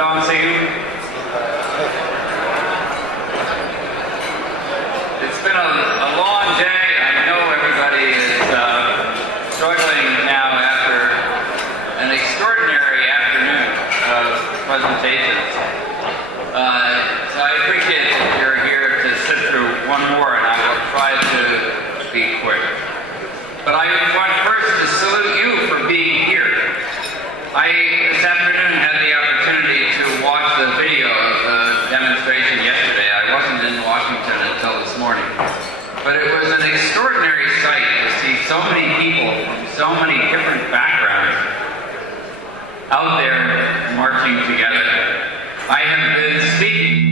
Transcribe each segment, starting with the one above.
dancing. It's been a long day. I know everybody is struggling now after an extraordinary afternoon of presentations. So I appreciate that you're here to sit through one more, and I will try to be quick. But I want first to salute you for being here. This afternoon had the opportunity to watch the video of the demonstration yesterday. I wasn't in Washington until this morning. But it was an extraordinary sight to see so many people from so many different backgrounds out there marching together. I have been speaking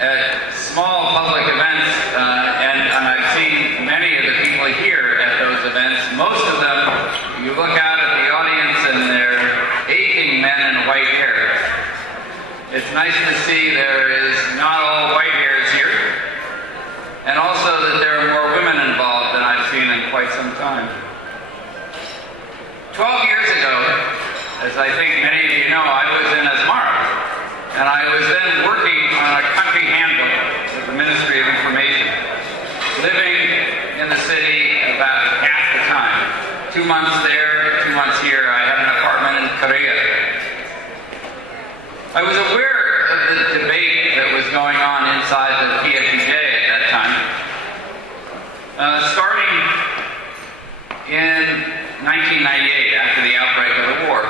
at small public events, and I've seen many of the people here at those events. Most of them, you look out at the audience and they're aching men in white hair. It's nice to see there is not all white hairs here, and also that there are more women involved than I've seen in quite some time. 12 years ago, as I think many of you know, I was in Asmara, and I was then working on a country handbook with the Ministry of Information, living in the city about half the time. 2 months there, 2 months here. I had an apartment in Korea. I was aware of the debate that was going on inside the PFDJ at that time. Starting in 1998, after the outbreak of the war.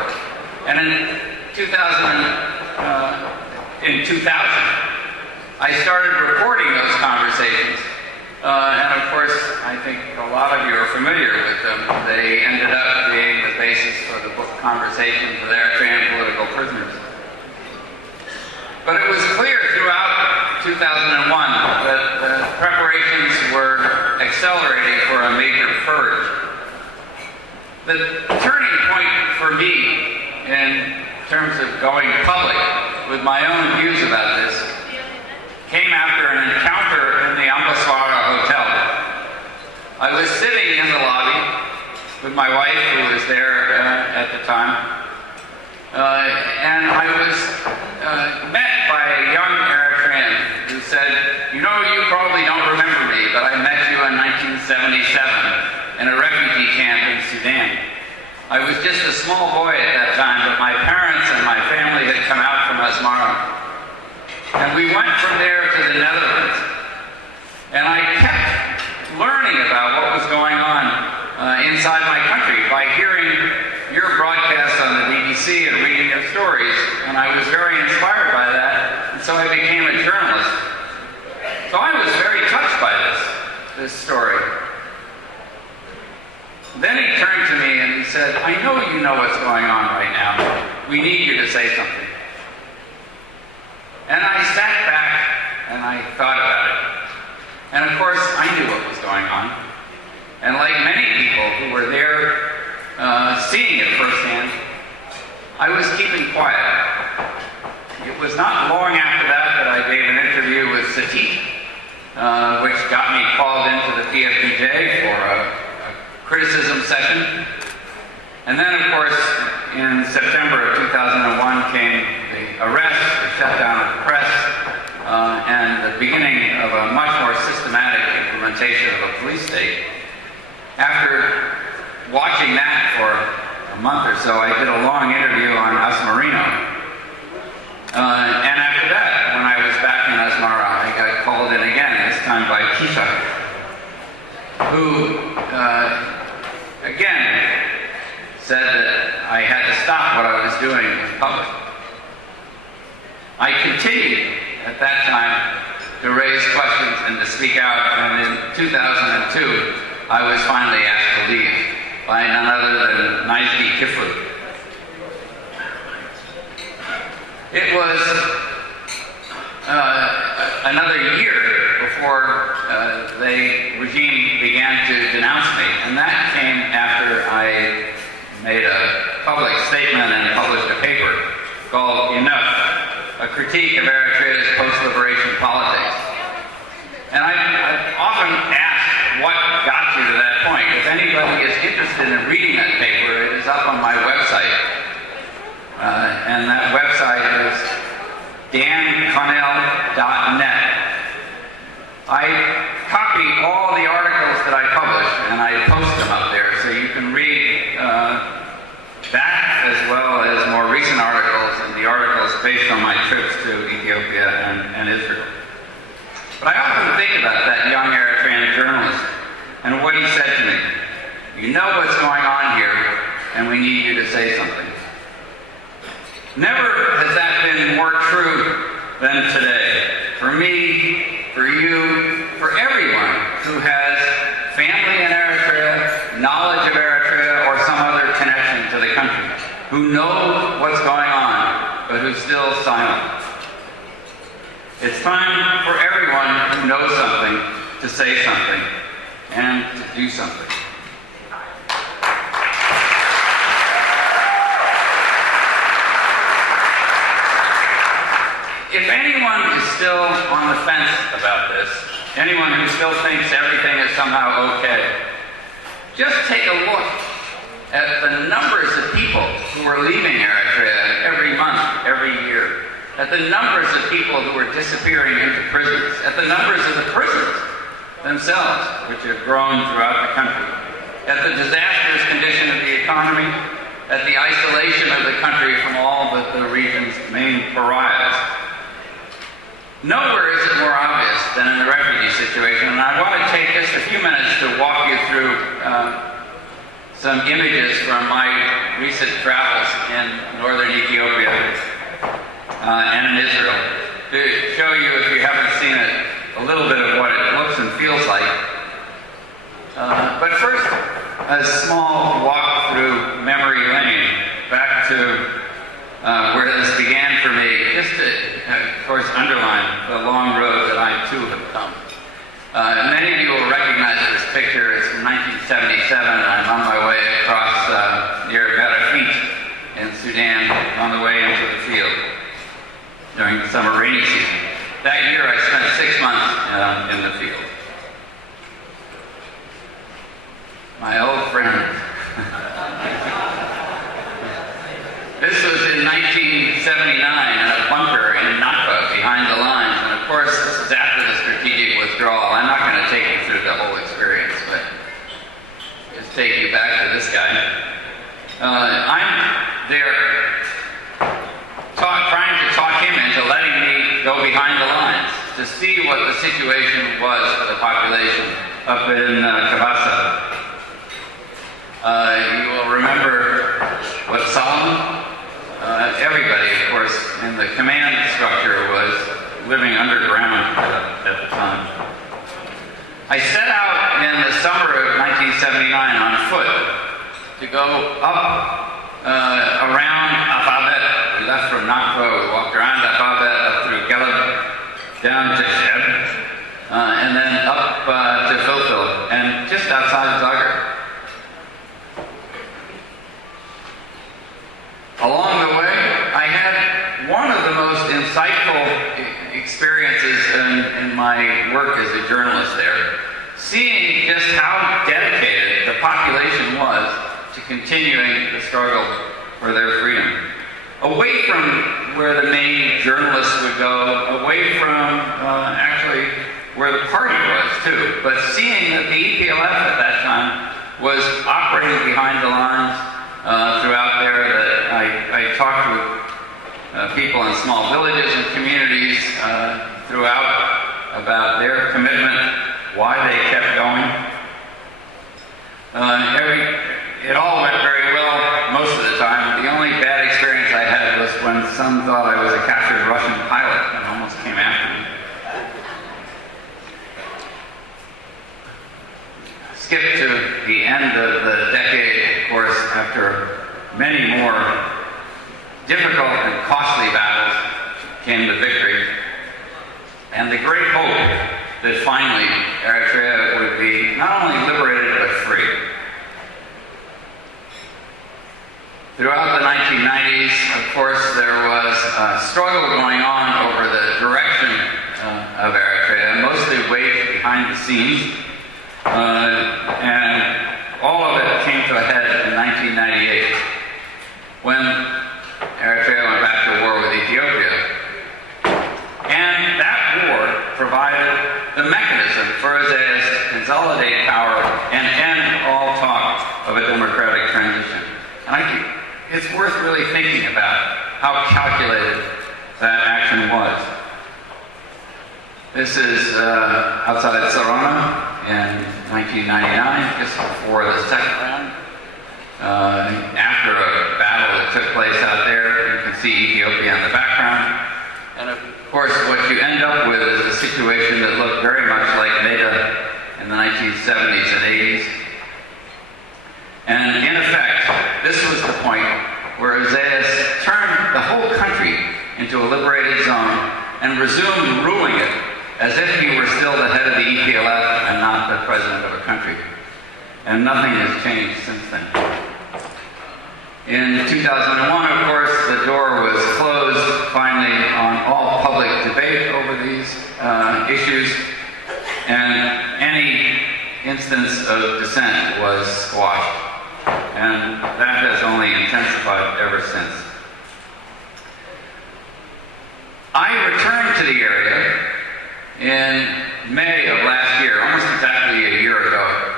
And in 2000, I started recording those conversations. And of course, I think a lot of you are familiar with them. They ended up being the basis for the book Conversations with Eritrean Political Prisoners. But it was clear throughout 2001 that the preparations were accelerating for a major purge. The turning point for me in terms of going public with my own views about this came after an encounter in the Ambassador Hotel. I was sitting in the lobby with my wife, who was there at the time, and I was met by a young Eritrean who said, "You know, you probably don't remember me, but I met you in 1977 in a refugee camp in Sudan. I was just a small boy at that time, but my parents and my family had come out from Asmara. And we went from there to the Netherlands. And I kept learning about what was going on inside my country by hearing your broadcasts on the BBC and reading your stories. And I was very inspired by that, and so I became a journalist. So I was very touched by this story. Then he turned to me and he said, "I know you know what's going on right now. We need you to say something." And I sat back and I thought about it. And of course, I knew what was going on. And like many people who were there seeing it firsthand, I was keeping quiet. It was not long after that I gave an interview with Sati, which got me called into the PFDJ for a criticism session. And then, of course, in September of 2001 came the arrest, the shutdown of the press, and the beginning of a much more systematic implementation of a police state. After watching that for a month or so, I did a long interview on Asmarino. And after that, when I was back in Asmara, I got called in again, this time by Kisha, who again said that I had to stop what I was doing in public. I continued at that time to raise questions and to speak out, and in 2002 I was finally asked to leave by none other than Naisky Kiflu. It was another year before the regime began to denounce me, and that came after I made a public statement and published a paper called Enough, a critique of Eritrea's post-liberation politics. And I've often asked what got you to that point. If anybody is interested in reading that paper, it is up on my website. and that website is danconnell.net. I copy all the articles that I publish, and I post them up there, so you can read that as well as more recent articles and the articles based on my trips to Ethiopia and Israel. But I often think about that young Eritrean journalist and what he said to me. You know what's going on here, and we need you to say something. Never has that been more true than today. For me, for you, for everyone who has family in Eritrea, knowledge of Eritrea, or some other connection to the country, who knows what's going on, but who's still silent. It's time for everyone who knows something to say something and to do something. If anyone is still on the fence about this, anyone who still thinks everything is somehow okay, just take a look at the numbers of people who are leaving Eritrea every month, every year, at the numbers of people who are disappearing into prisons, at the numbers of the prisons themselves, which have grown throughout the country, at the disastrous condition of the economy, at the isolation of the country from all but the region's main pariahs. Nowhere is it more obvious than in the refugee situation, and I want to take just a few minutes to walk you through some images from my recent travels in northern Ethiopia and in Israel, to show you, if you haven't seen it, a little bit of what it looks and feels like. But first, a small walk through memory lane, back to where this began for me, just to, of course, underline the long road that I too have come. Many of you will recognize this picture. It's from 1977. I'm on my way across near Garafit in Sudan, on the way into the field during the summer rainy season. That year I spent 6 months in the field. My old friend. This was in 1979 in a bunker in Nakba behind the lines, and of course this is after the strategic withdrawal. I'm not going to take you through the whole experience, but just take you back to this guy. I'm there trying to talk him into letting me go behind the lines to see what the situation was for the population up in Kabasa. You will remember what Solomon, everybody, of course, in the command structure was living underground at the time. I set out in the summer of 1979 on foot to go up around Alphabet. We left from Nakba, we walked around Alphabet, up through Gelab, down to Sheb, and then up to Filfil, and just outside Zagreb. Along the way, I had one of the most insightful experiences in my work as a journalist there, seeing just how dedicated the population was to continuing the struggle for their freedom. Away from where the main journalists would go, away from actually where the party was too, but seeing that the EPLF at that time was operating behind the lines throughout there, that I talked with people in small villages and communities throughout about their commitment, why they kept going. It all went very well most of the time. The only bad experience I had was when some thought I was a captured Russian pilot and almost came after me. Skip to the end of the decade, of course, after many more difficult and costly battles came the victory, and the great hope that finally Eritrea would be not only liberated but free. Throughout the 1990s, of course, there was a struggle going on over the direction of Eritrea, mostly waged behind the scenes, and all of it came to a head in 1998, when Eritrea went back to war with Ethiopia. And that war provided the mechanism for Isaiah to consolidate power and end all talk of a democratic transition. And I think it's worth really thinking about how calculated that action was. This is outside Sarona in 1999, just before the second round. After a battle that took place out there, you can see Ethiopia in the background. And of course, what you end up with is a situation that looked very much like Meda in the 1970s and 80s. And in effect, this was the point where Isaiah turned the whole country into a liberated zone and resumed ruling it as if he were still the head of the EPLF and not the president of a country. And nothing has changed since then. In 2001, of course, the door was closed finally on all public debate over these issues, and any instance of dissent was squashed. And that has only intensified ever since. I returned to the area in May of last year, almost exactly a year ago,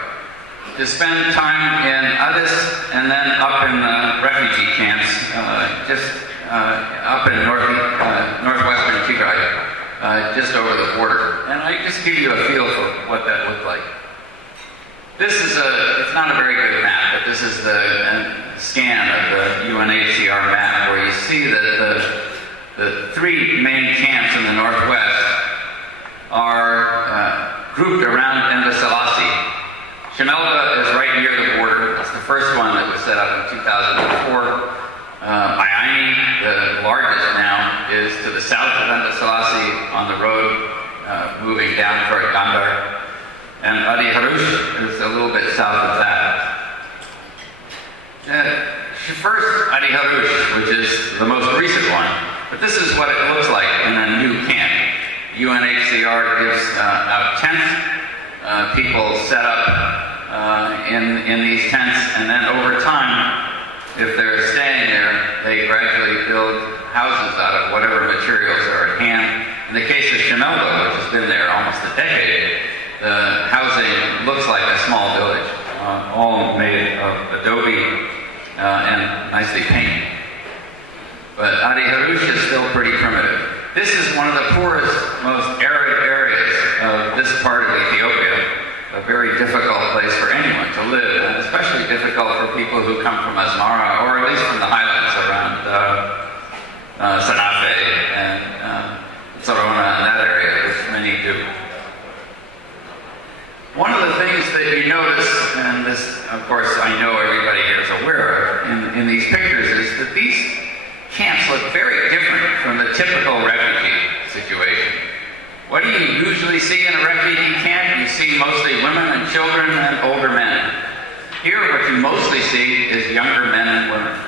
to spend time in Addis and then up in the refugee camps, just up in northwestern Tigray, just over the border. And I just give you a feel for what that looked like. This is it's not a very good map, but this is the scan of the UNHCR map, where you see that the three main camps in the northwest are grouped around Selassie. Connell is right near the border. That's the first one that was set up in 2004. Ayani, the largest now, is to the south of Selassie on the road moving down toward Gandar. And Adi Harush is a little bit south of that. First, Adi Harush, which is the most recent one. But this is what it looks like in a new camp. UNHCR gives out tents. People set up in these tents, and then over time, if they're staying there, they gradually build houses out of whatever materials are at hand. In the case of Connell, which has been there almost a decade, the housing looks like a small village, all made of adobe and nicely painted. But Adi Harush is still pretty primitive. This is one of the poorest, most arid areas of this part of Ethiopia. A very difficult place for anyone to live, and especially difficult for people who come from Asmara, or at least from the highlands around Sanafe and Sarona and that area, which many do. One of the things that you notice, and this, of course, I know everybody here is aware of in these pictures, is that these camps look very different from the typical refugee situation. What do you usually see in a refugee camp? You see mostly women and children and older men. Here, what you mostly see is younger men and women.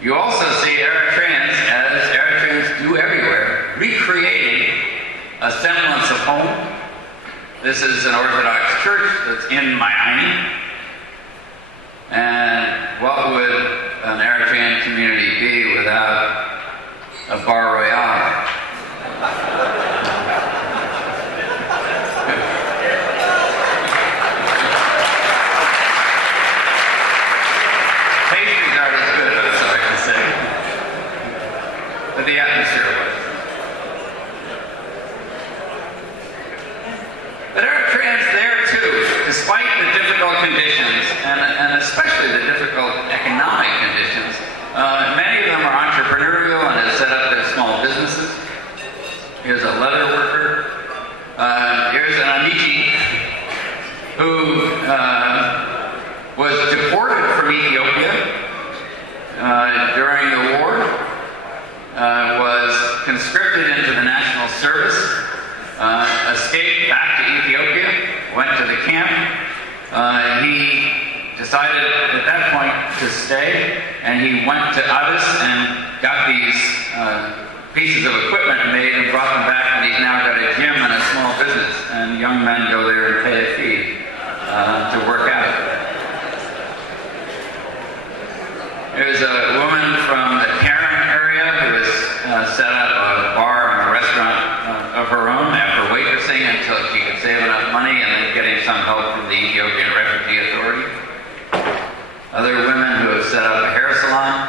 You also see Eritreans, as Eritreans do everywhere, recreating a semblance of home. This is an Orthodox church that's in Miami. And what would an Eritrean community be without a bar royale? Pastries aren't as good, I'm sorry to say. But the atmosphere was. But Eritreans there too, despite the difficult conditions, and especially the difficult economic conditions, many of them are entrepreneurial and have set up their small businesses. Here's a leather worker. Here's an Amici who was deported from Ethiopia during the war, was conscripted into the national service, escaped back to Ethiopia, went to the camp. He decided at that point to stay, and he went to Addis and got these pieces of equipment made and brought them back, and he's now got a gym and a small business, and young men go there and pay a fee to work out. until she could save enough money and then getting some help from the Ethiopian Refugee Authority. Other women who have set up a hair salon.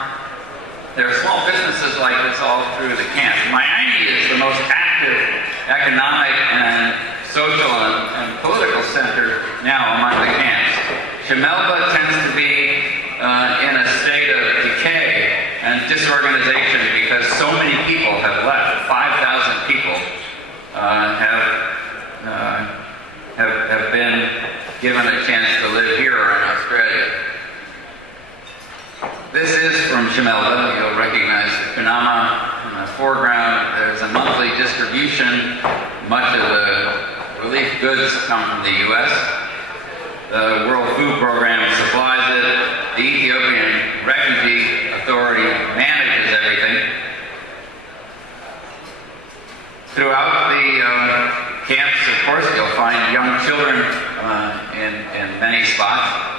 There are small businesses like this all through the camp. Miami is the most active economic and social and political center now among the camps. Shemelba tends to be in a state of decay and disorganization because so many people have left. 5,000 people have been given a chance to live here or in Australia. This is from Shemelba. You'll recognize the kunama in the foreground. There's a monthly distribution. Much of the relief goods come from the U.S. The World Food Program supplies it. The Ethiopian Refugee Authority manages everything. Throughout the camps, of course, you'll find young children in many spots.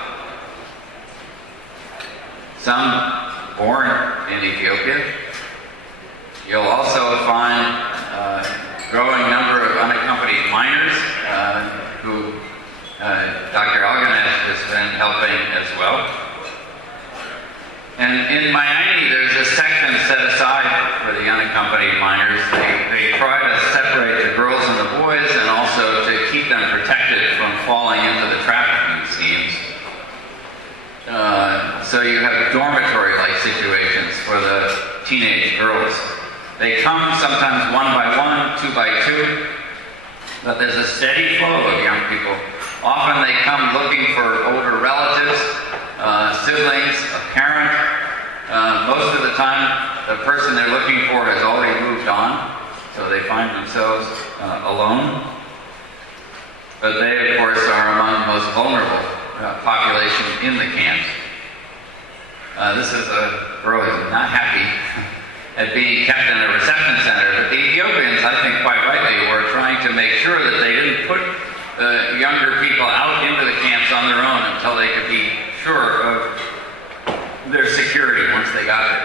Some born in Ethiopia. You'll also find a growing number of unaccompanied minors who Dr. Alganesh has been helping as well. And in Miami, there's a section set aside for the unaccompanied minors. They try to separate the girls and the boys and also to keep them protected from falling into the trafficking schemes. So you have dormitory-like situations for the teenage girls. They come sometimes one by one, two by two, but there's a steady flow of young people. Often they come looking for older relatives, siblings, a parent. Most of the time, the person they're looking for has already moved on, so they find themselves alone. But they, of course, are among the most vulnerable population in the camps. This is a girl who's not happy at being kept in a reception center. But the Ethiopians, I think quite rightly, were trying to make sure that they didn't put the younger people out into the camps on their own until they could be sure of their security once they got there.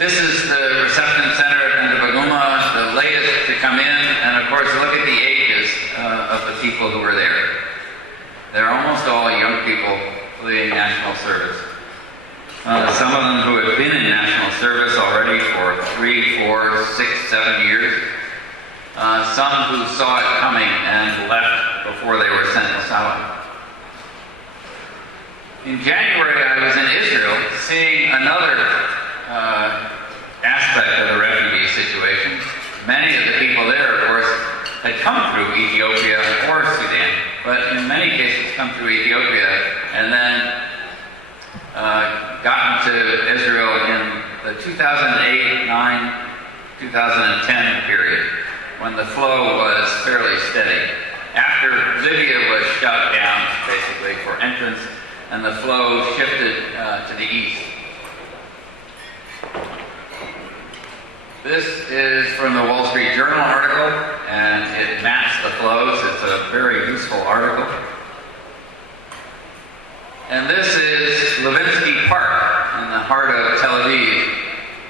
This is the reception center at Ndabaguma, the latest to come in, and of course look at the ages of the people who were there. They're almost all young people fleeing national service. Some of them who have been in national service already for 3, 4, 6, 7 years. Some who saw it coming and left before they were sent asylum. In January, I was in Israel seeing another aspect of the refugee situation. Many of the people there, of course, had come through Ethiopia or Sudan, but in many cases come through Ethiopia and then gotten to Israel in the 2008, 9, 2010 period, when the flow was fairly steady. After Libya was shut down, basically, for entrance, and the flow shifted to the east. This is from the Wall Street Journal article, and it maps the flows. It's a very useful article. And this is Levinsky Park in the heart of Tel Aviv,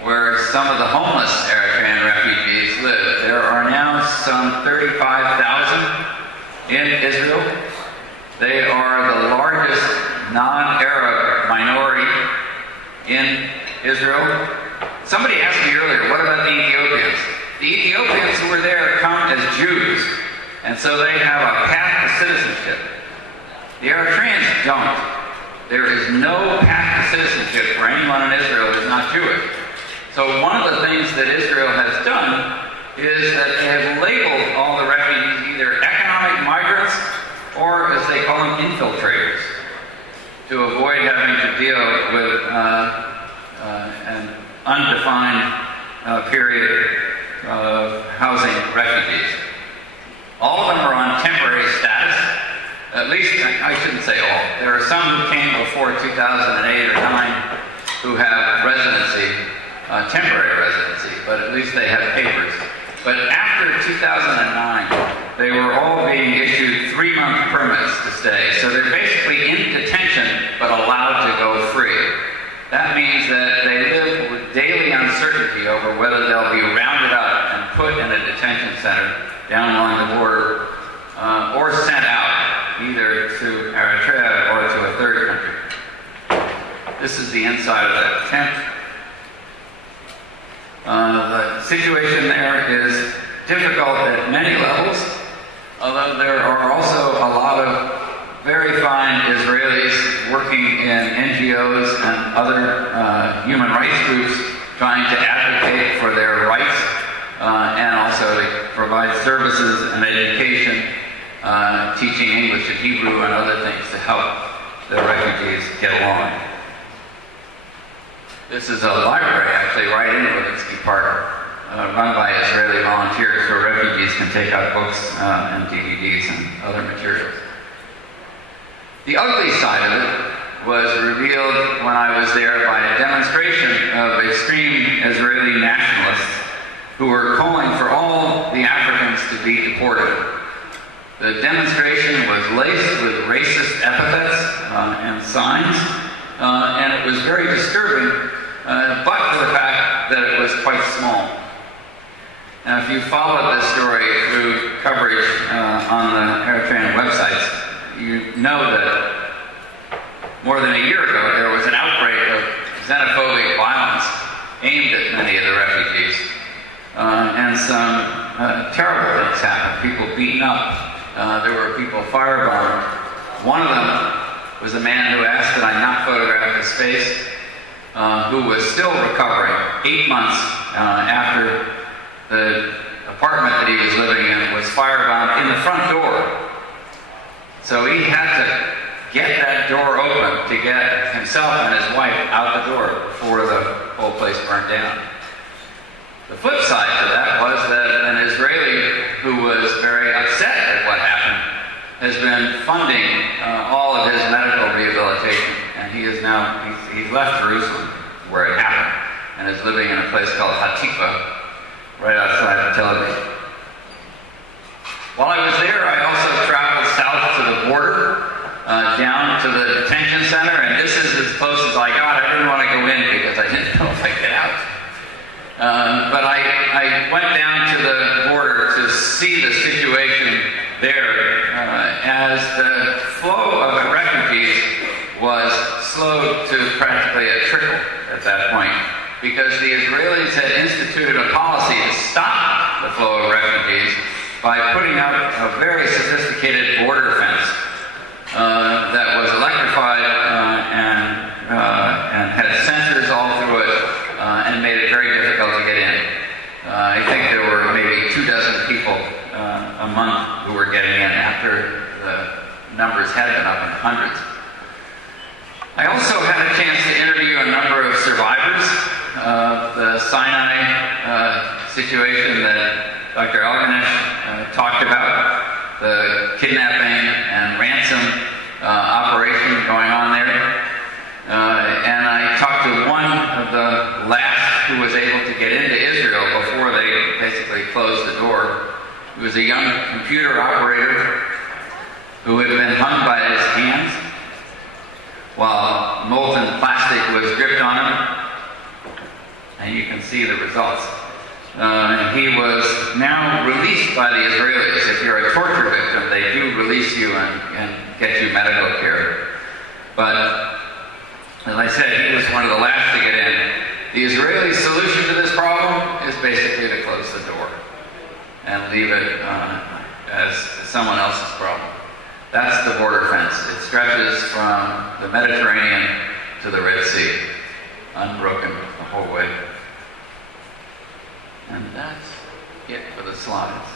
where some of the homeless Eritrean refugees live. There are now some 35,000 in Israel. They are the largest non-Arab minority in Israel. Somebody asked me earlier, what about the Ethiopians? The Ethiopians who were there come as Jews, and so they have a path to citizenship. The Eritreans don't. There is no path to citizenship for anyone in Israel who is not Jewish. So one of the things that Israel has done is that they have labeled all the refugees either economic migrants or, as they call them, infiltrators, to avoid having to deal with an undefined period of housing refugees. All of them are on temporary status. At least, I shouldn't say all. There are some who came before 2008 or 9 who have residency, temporary residency, but at least they have papers. But after 2009, they were all being issued 3-month permits to stay. So they're basically in detention, but allowed to go free. That means that they live with daily uncertainty over whether they'll be rounded up and put in a a detention center down along the border, or sent out either to Eritrea or to a third country. This is the inside of that tent. The situation there is difficult at many levels, although there are also a lot of very fine Israelis working in NGOs and other human rights groups trying to advocate for their rights and also to provide services and education, teaching English and Hebrew and other things to help the refugees get along. This is a library actually right in Levinsky Park, run by Israeli volunteers where refugees can take out books and DVDs and other materials. The ugly side of it was revealed when I was there by a demonstration of extreme Israeli nationalists who were calling for all the Africans to be deported. The demonstration was laced with racist epithets and signs, and it was very disturbing, but for the fact that it was quite small. Now, if you followed this story through coverage on the Eritrean websites, you know that more than a year ago there was an outbreak of xenophobic violence aimed at many of the refugees. And some terrible things happened. People beaten up. There were people firebombed. One of them was a man who asked that I not photograph his face, who was still recovering 8 months after the apartment that he was living in was firebombed in the front door. So he had to get that door open to get himself and his wife out the door before the whole place burned down. The flip side to that was that an Israeli who was very upset at what happened has been funding all of his medical rehabilitation, and he is now, he's left Jerusalem where it happened and is living in a place called Hatikva right outside of Tel Aviv. While I was there, I also traveled south to the border, down to the detention center, and this is as close as I got. I didn't want to go in because I didn't know if I'd get out. But I went down to the border to see the situation there as the flow of refugees was slowed to practically a trickle at that point, because the Israelis had instituted a policy to stop the flow of refugees by putting out a very sophisticated border fence that was electrified and had sensors all through it and made it very difficult to get in. I think there were maybe 24 people a month who were getting in after the numbers had been up in hundreds. I also had a chance to interview a number of survivors of the Sinai situation that Dr. Alganesh talked about, the kidnapping and ransom operation going on there. And I talked to one of the last who was able to get into Israel before they basically closed the door. He was a young computer operator who had been hung by his hands while molten plastic was dripped on him. And you can see the results. He was now released by the Israelis. If you're a torture victim, they do release you and get you medical care. But, as I said, he was one of the last to get in. The Israeli solution to this problem is basically to close the door and leave it as someone else's problem. That's the border fence. It stretches from the Mediterranean to the Red Sea, unbroken the whole way. And that's it for the slides.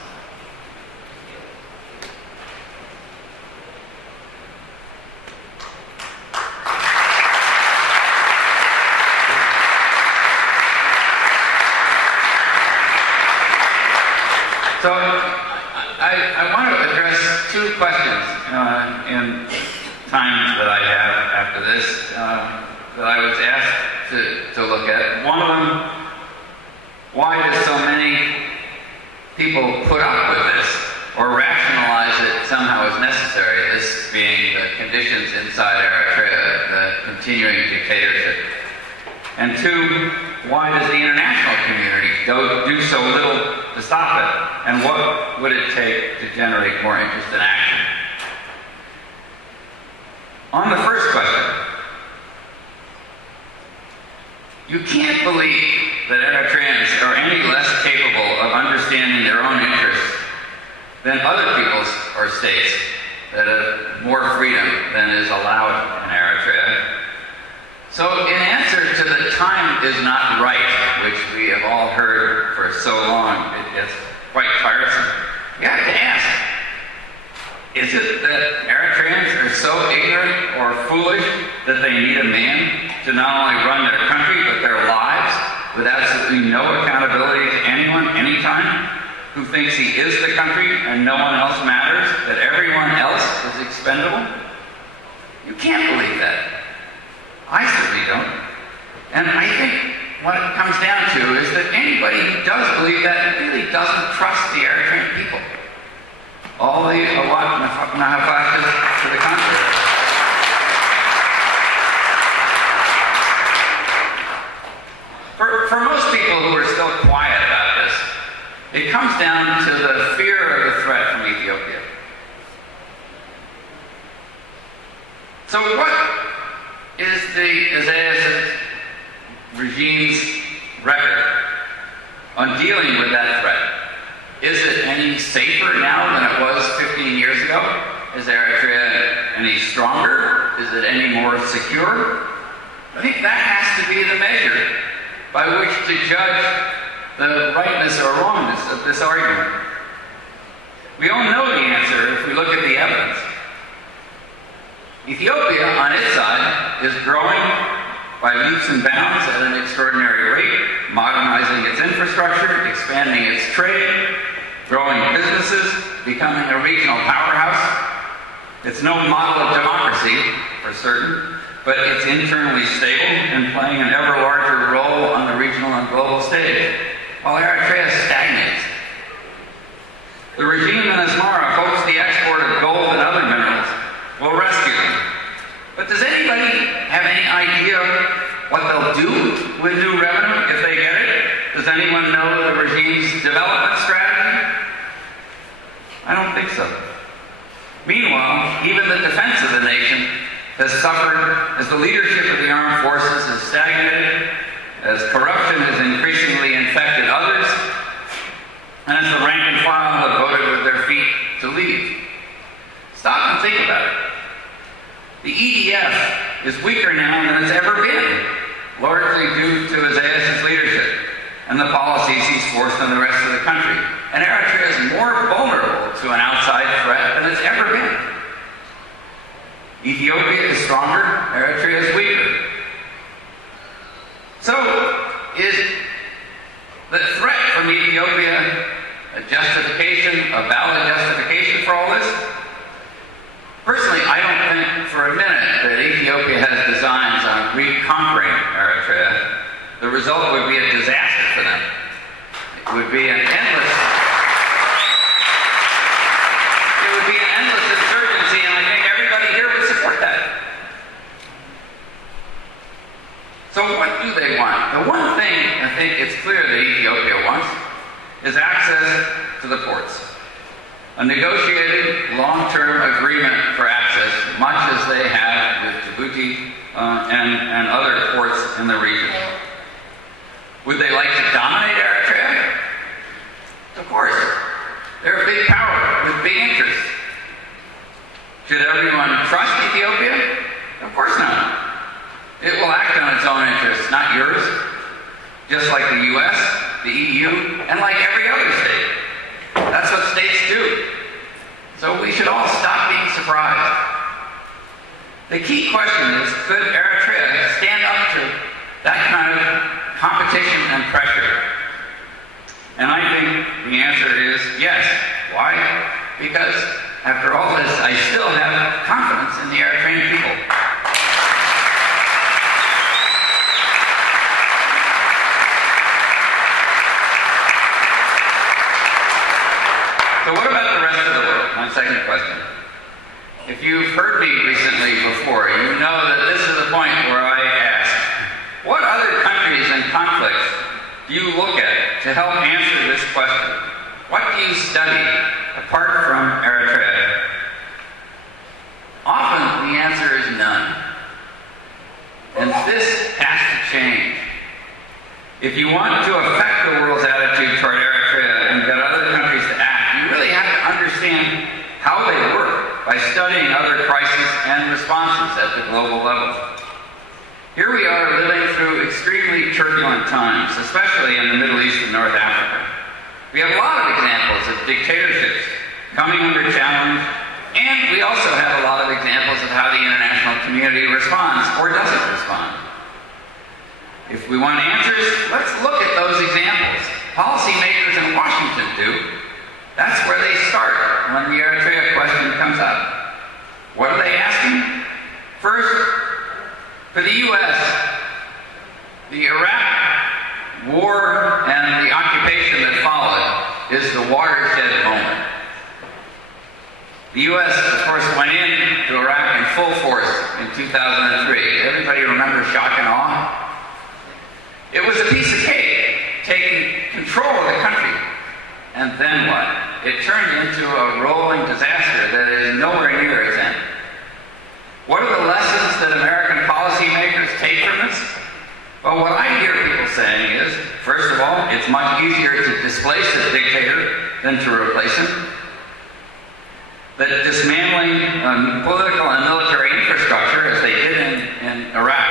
So I want to address two questions in time that I have after this that I was asked to look at. One of them, why do so many people put up with this or rationalize it somehow as necessary, this being the conditions inside Eritrea, the continuing dictatorship? And two, why does the international community do so little to stop it? And what would it take to generate more interest in action? On the first question, you can't believe that Eritreans are any less capable of understanding their own interests than other peoples or states that have more freedom than is allowed in Eritrea. So in answer to the time is not right, which we have all heard for so long, it's quite tiresome, you have to ask, is it that Eritreans are so ignorant or foolish that they need a man to not only run their country but their lives with absolutely no accountability to anyone, anytime, who thinks he is the country and no one else matters, that everyone else is expendable? You can't believe that. I certainly don't. And I think what it comes down to is that anybody who does believe that really doesn't trust the Eritrean people. All the flashes to the contrary. For most people who are still quiet about this, it comes down to the fear of the threat from Ethiopia. So what is the Isaiah's regime's record on dealing with that threat? Is it any safer now than it was 15 years ago? Is Eritrea any stronger? Is it any more secure? I think that has to be the measure by which to judge the rightness or wrongness of this argument. We all know the answer if we look at the evidence. Ethiopia, on its side, is growing by leaps and bounds at an extraordinary rate, modernizing its infrastructure, expanding its trade, growing businesses, becoming a regional powerhouse. It's no model of democracy, for certain, but it's internally stable and playing an ever larger role on the regional and global stage, while Eritrea stagnates. The regime in Asmara hopes the export of gold and other minerals will rescue them. But does anybody have any idea what they'll do with new revenue if they get it? Does anyone know the regime's development strategy? I don't think so. Meanwhile, even the defense of the nation has suffered as the leadership of the armed forces has stagnated, as corruption has increasingly infected others, and as the rank and file have voted with their feet to leave. Stop and think about it. The EDF is weaker now than it's ever been, largely due to Isaiah's leadership and the policies he's forced on the rest of the country. And Eritrea is more vulnerable to an outside threat than it's ever been. Ethiopia is stronger, Eritrea is weaker. So, is the threat from Ethiopia a justification, a valid justification for all this? Personally, I don't think for a minute that Ethiopia has designs on reconquering Eritrea. The result would be a disaster for them. It would be an endless insurgency, and I think everybody here would support that. So what do they want? The one thing I think it's clear that Ethiopia wants is access to the ports. A negotiated long-term agreement for access, much as they have with Djibouti and other ports in the region. Would they like to dominate Eritrea? Of course. They're a big power with big interests. Should everyone trust Ethiopia? Of course not. It will act on its own interests, not yours. Just like the US, the EU, and like every other state. That's what states do. So we should all stop being surprised. The key question is, could Eritrea stand up to that kind of competition and pressure? And I think the answer is yes. Why? Because after all this, I still have confidence in the Eritrean people. So what about the rest of the world? My second question. If you've heard me recently before, you know that this is the point where I ask, what other countries and conflicts do you look at to help answer this question? What do you study apart from Eritrea? Often the answer is none. And this has to change. If you want to affect the world's attitude toward Eritrea and get other countries to act, you really have to understand how they work by studying other crises and responses at the global level. Here we are living through extremely turbulent times, especially in the Middle East and North Africa. We have a lot of examples of dictatorships coming under challenge, and we also have a lot of examples of how the international community responds or doesn't respond. If we want answers, let's look at those examples. Policymakers in Washington do. That's where they start when the Eritrea question comes up. What are they asking? First, for the U.S., the Iraq war and the occupation that followed is the watershed moment. The U.S., of course, went into Iraq in full force in 2003. Everybody remember shock and awe? It was a piece of cake, taking control of the country. And then what? It turned into a rolling disaster that is nowhere near its end. What are the lessons that American policymakers take from this? Well, what I hear people saying is, first of all, it's much easier to displace a dictator than to replace him. That dismantling political and military infrastructure, as they did in Iraq,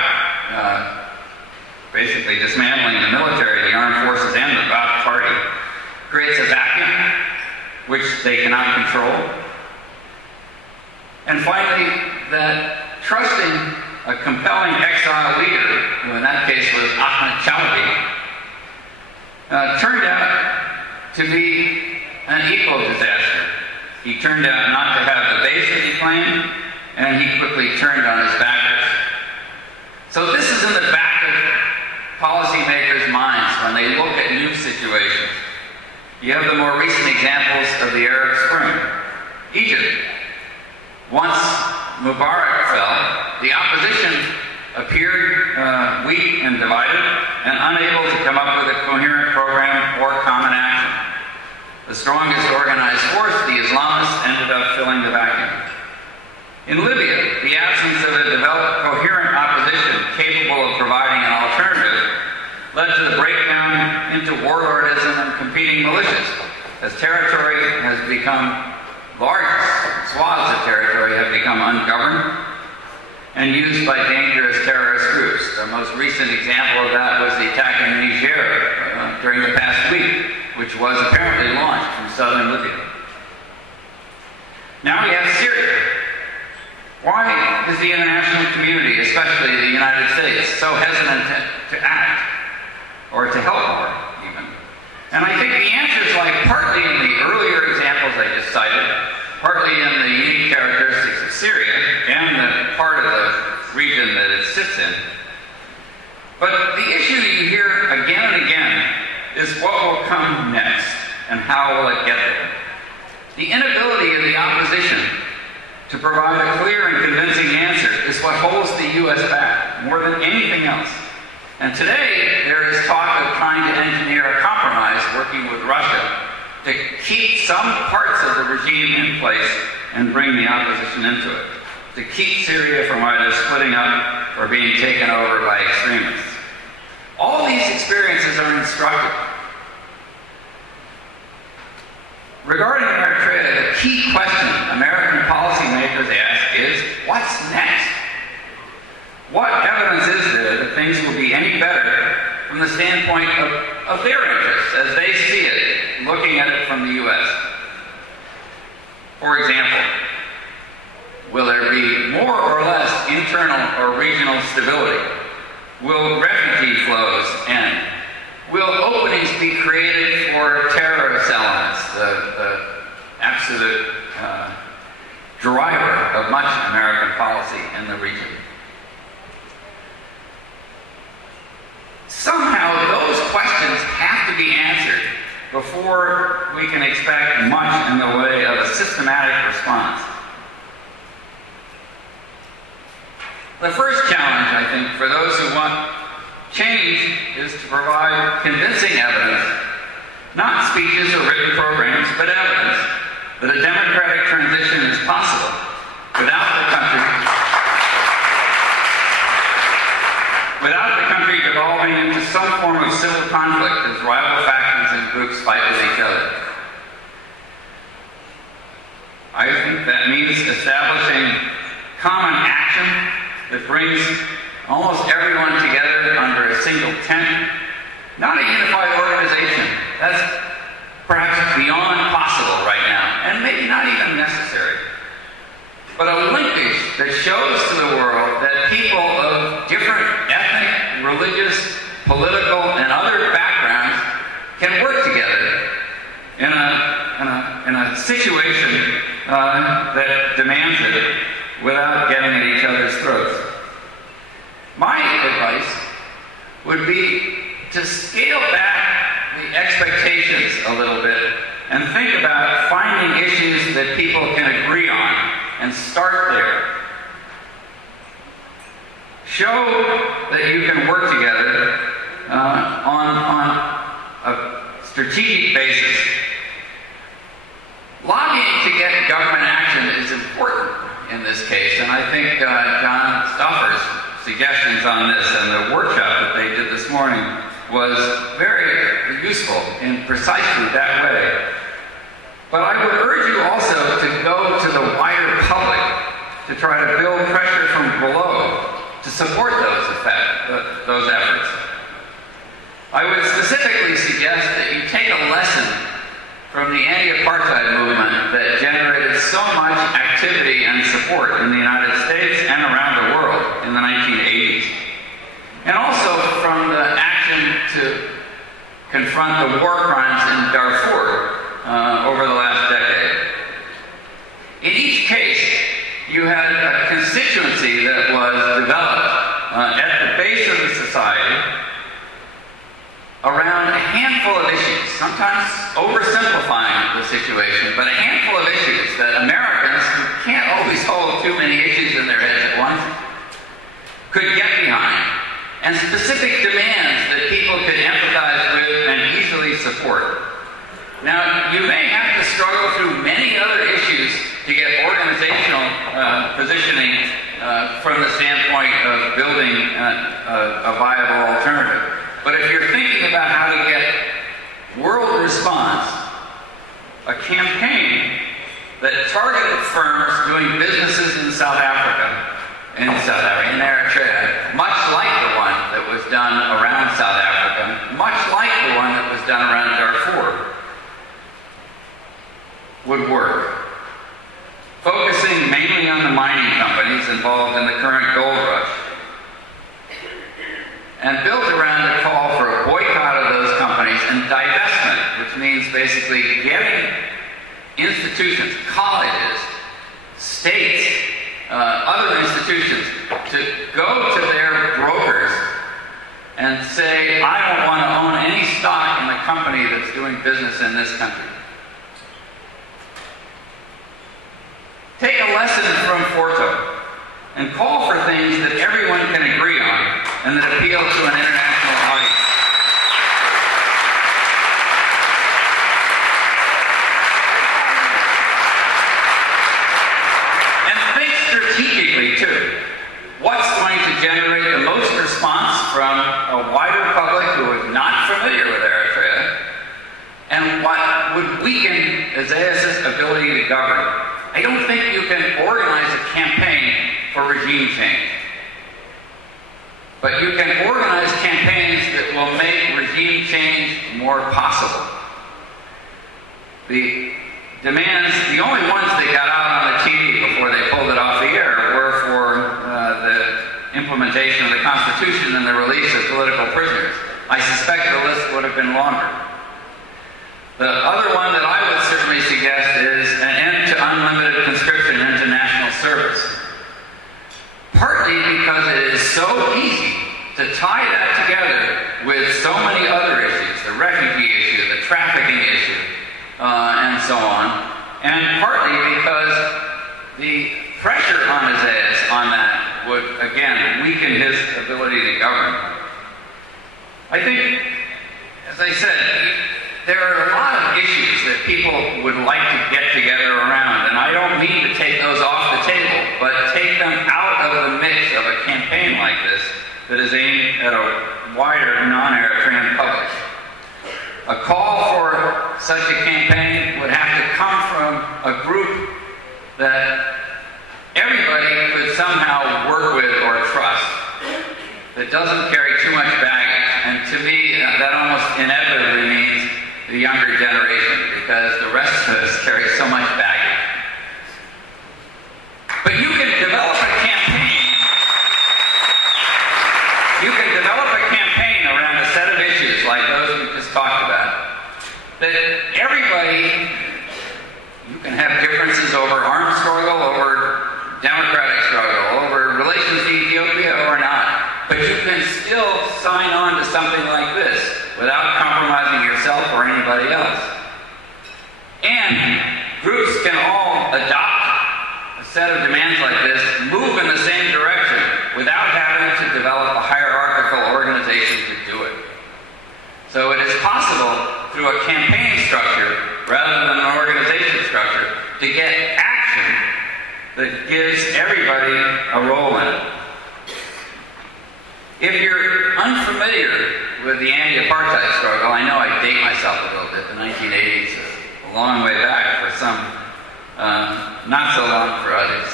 basically dismantling the military, the armed forces, and the Ba'ath Party, creates a vacuum which they cannot control. And finally, that trusting a compelling exile leader, who in that case was Ahmed Chalabi, turned out to be an equal disaster. He turned out not to have the base that he claimed, and he quickly turned on his backers. So this is in the back of policymakers' minds when they look at new situations. You have the more recent examples of the Arab Spring. Egypt. Once Mubarak fell, the opposition appeared weak and divided and unable to come up with a coherent program or common action. The strongest organized force, the Islamists, ended up filling the vacuum. In Libya, the absence of a developed, coherent opposition capable of providing an alternative led to the breakdown into warlordism and competing militias, as territory has become, large swaths of territory have become ungoverned and used by dangerous terrorist groups. The most recent example of that was the attack in Niger during the past week, which was apparently launched from southern Libya. Now we have Syria. Why is the international community, especially the United States, so hesitant to act, or to help more, even? And I think the answers lie partly in the earlier examples I just cited, partly in the unique characteristics of Syria and the part of the region that it sits in. But the issue you hear again and again is what will come next, and how will it get there? The inability of the opposition to provide a clear and convincing answer is what holds the U.S. back, more than anything else. And today, there is talk of trying to engineer a compromise working with Russia to keep some parts of the regime in place and bring the opposition into it, to keep Syria from either splitting up or being taken over by extremists. All these experiences are instructive. Regarding Eritrea, the key question American policymakers ask is, what's next? What evidence is there that things will be any better from the standpoint of their interests, as they see it, looking at it from the U.S.? For example, will there be more or less internal or regional stability? Will refugee flows end? Will openings be created for terrorist elements, the absolute driver of much American policy in the region? Somehow those questions have to be answered before we can expect much in the way of a systematic response. The first challenge, I think, for those who want Change is to provide convincing evidence, not speeches or written programs, but evidence that a democratic transition is possible without the country devolving into some form of civil conflict as rival factions and groups fight with each other. I think that means establishing common action that brings almost everyone together under a single tent, not a unified organization. That's perhaps beyond possible right now, and maybe not even necessary. But a linkage that shows to the world that people of different ethnic, religious, political, and other backgrounds can work together in a situation that demands it without getting at each other's throats. My advice would be to scale back the expectations a little bit and think about finding issues that people can agree on and start there. Show that you can work together on a strategic basis. Lobbying to get government action is important in this case, and I think John Stauffer's suggestions on this and the workshop that they did this morning was very useful in precisely that way. But I would urge you also to go to the wider public to try to build pressure from below to support those efforts. I would specifically suggest that you take a lesson from the anti-apartheid movement that generated so much activity and support in the United States and around the world in the 1980s. And also from the action to confront the war crimes in Darfur over the last decade. In each case, you had a constituency that was developed at the base of the society around a handful of issues, sometimes oversimplifying the situation, but a handful of issues that Americans, who can't always hold too many issues in their heads at once, could get behind, and specific demands that people could empathize with and easily support. Now, you may have to struggle through many other issues to get organizational positioning from the standpoint of building a viable alternative. But if you're thinking about how to get world response, a campaign that targeted firms doing businesses in South Africa, in Eritrea, much like the one that was done around South Africa, much like the one that was done around Darfur, would work. Focusing mainly on the mining companies involved in the current gold rush, and built around a call for a boycott of those companies and divestment, which means basically getting institutions, colleges, states, other institutions to go to their brokers and say, I don't want to own any stock in the company that's doing business in this country. Take a lesson from Forto and call for things that everyone can agree on and that appeal to an international audience. And think strategically, too. What's going to generate the most response from a wider public who is not familiar with Eritrea, and what would weaken Isaiah's ability to govern? I don't think you can organize a campaign for regime change. But you can organize campaigns that will make regime change more possible. The demands, the only ones that got out on the TV before they pulled it off the air were for the implementation of the Constitution and the release of political prisoners. I suspect the list would have been longer. The other one that I would certainly suggest is an end to unlimited conscription into national service. Partly because it is so easy to tie that together with so many other issues, the refugee issue, the trafficking issue, and so on. And partly because the pressure on Isaiah on that would, again, weaken his ability to govern. I think, as I said, there are a lot of issues that people would like to get together around, and I don't mean to take those off the table, but take them out of the mix of a campaign like this that is aimed at a wider non-Eritrean public. A call for such a campaign would have to come from a group that everybody could somehow work with or trust, that doesn't carry too much baggage. And to me, that almost inevitably means the younger generation, because the rest of us carry so much baggage. But you can develop a campaign. You can develop a campaign around a set of issues like those we just talked about, that everybody, you can have differences over armed struggle, over democratic struggle, over relations to Ethiopia or not, but you can still sign on to something like this without compromising yourself or anybody else. And groups can all adopt a set of demands like this, move in the same direction, without having to develop a hierarchical organization to do it. So it is possible, through a campaign structure, rather than an organization structure, to get action that gives everybody a role in it. If you're unfamiliar with the anti-apartheid struggle, I know I date myself a little bit, the 1980s, a long way back for some, not so long for others.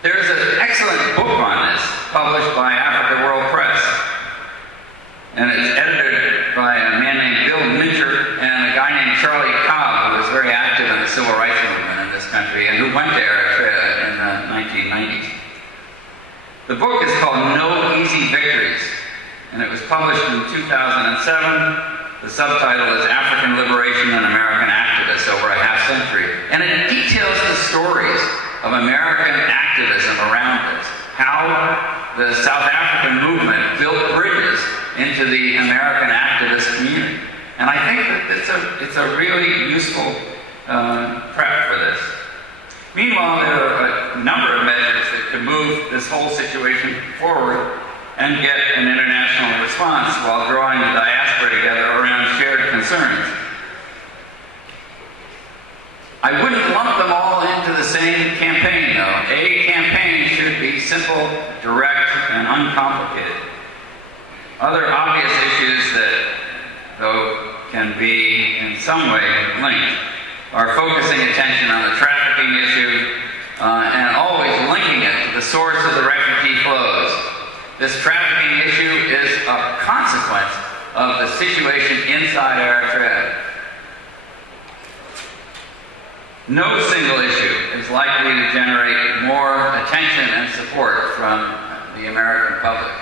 There's an excellent book on this, published by Africa World Press, and it's edited by a man named Bill Mincher and a guy named Charlie Cobb, who was very active in the civil rights movement in this country and who went to Eritrea in the 1990s. The book is called No Easy Victories, and it was published in 2007. The subtitle is African Liberation and American Activists Over a Half Century. And it details the stories of American activism around this, how the South African movement built bridges into the American activist community. And I think that it's a really useful prep for this. Meanwhile, there are a number of measures that could move this whole situation forward and get an international response while drawing the diaspora together around shared concerns. I wouldn't lump them all into the same campaign, though. A campaign should be simple, direct, and uncomplicated. Other obvious issues that, though, can be in some way linked are focusing attention on the trafficking issue and always linking it to the source of the refugee flows. This trafficking issue is a consequence of the situation inside Eritrea. No single issue is likely to generate more attention and support from the American public.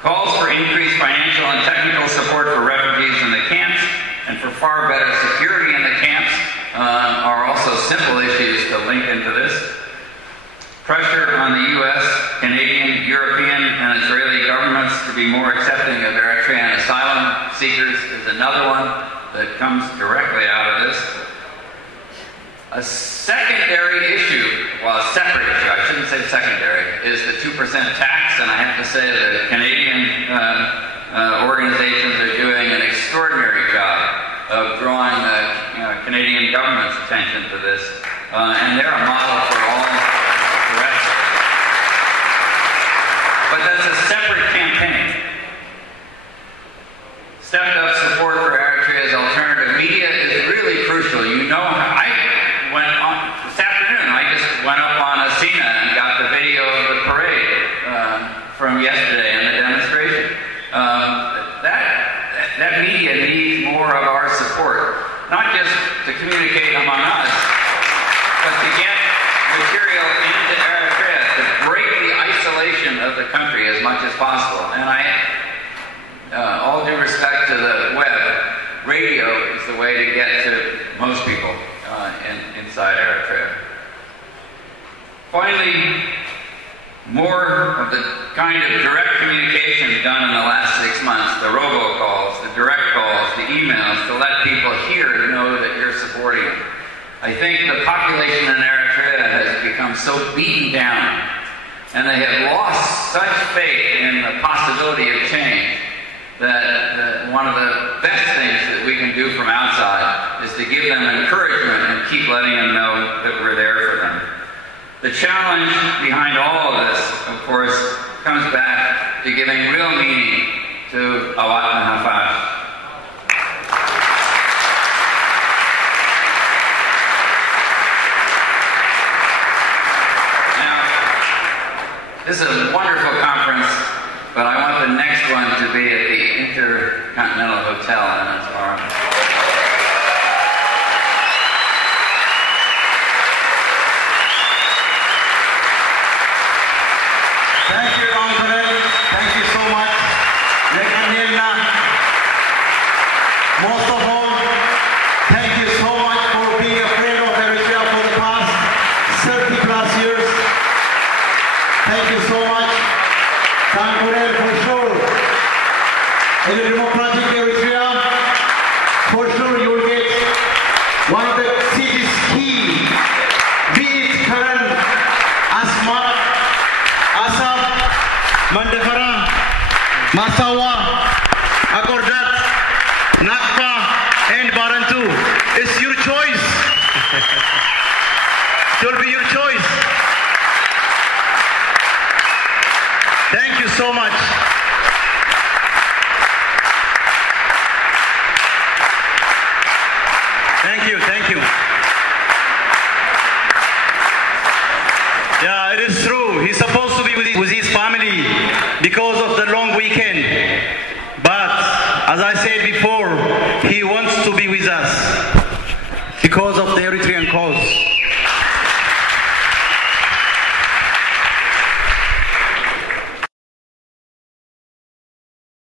Calls for increased financial and technical support for refugees in the camps and for far better security in the camps are also simple issues to link into this. Pressure on the U.S., Canadian, European, and Israeli governments to be more accepting of Eritrean asylum seekers is another one that comes directly out of this. A secondary issue, well, a separate issue, I shouldn't say secondary, is the 2% tax, and I have to say that Canadian organizations are doing an extraordinary job of drawing the Canadian government's attention to this, and they're a model for all the rest of it. But that's a separate campaign. Stepped up support for Eritrea's alternative media is really crucial. You know, this afternoon I just went up on Assenna and got the video of the parade from yesterday and the demonstration. That media needs more of our support, not just to communicate among us, but to get material into Eritrea, to break the isolation of the country as much as possible. And all due respect to the web, radio is the way to get to most people inside Eritrea. Finally, more of the kind of direct communication done in the last 6 months, the robocalls, the direct calls, the emails, to let people here know that you're supporting them. I think the population in Eritrea has become so beaten down And they have lost such faith in the possibility of change that one of the best things that we can do from outside is to give them encouragement and keep letting them know that we're there for them. The challenge behind all of this, of course, comes back to giving real meaning to Awat Nahafat. This is a wonderful conference, but I want the next one to be at the Intercontinental Hotel in Assenna. Thank you, Connell. Thank you so much. Most of all, thank you so much for being a friend of Eritrea for the past 30 plus years. Thank you so much. Thank Connell for sure. In the democratic Eritrea, for sure you will get one of the city's key, be it Karen, Asma, Asab, Mandefara, Masawa, Akordat, Nakpa, and Barantu. It's your choice. It will be your choice. Thank you so much. Thank you, thank you. Yeah, it is true. He's supposed to be with his family because of the long weekend. But, as I said before, he wants to be with us.